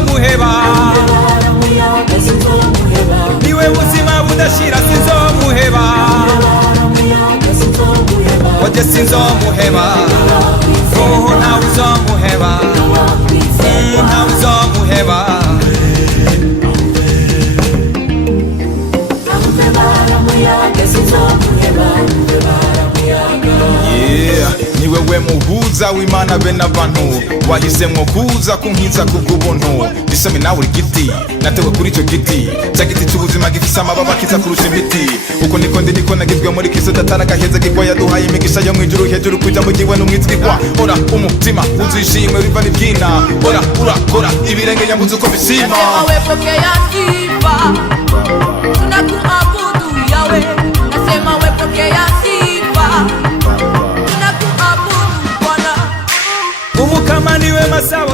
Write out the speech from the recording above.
sinzomuheba niwe buzima budashira sinzomuheba oje sinzomuheba oh ntawe uzomuheba ntawe uzomuheba niwe we muhuza w'Imana be n'abantu wahisemwo kuza kunkiza kubw'ubuntu bisome nawe uri giti natewe kuri ico giti ca giti c'ubuzima gifise amababa kiza kurusha imiti uko niko ndi niko nagizwe muri Kristo datara gaheza gikwa yaduhaye imigisha yo mwijuru hejuru kuja mu giwe n'umwizigwa ora umutima uzishimwe riva n'ibyina ora urakora ibirenge nyambuze uko bishima wewe pokea sifa tunakuabudu yawe nasema wewe pokea sifa tunakuabudu Bwana umukama niwe masabo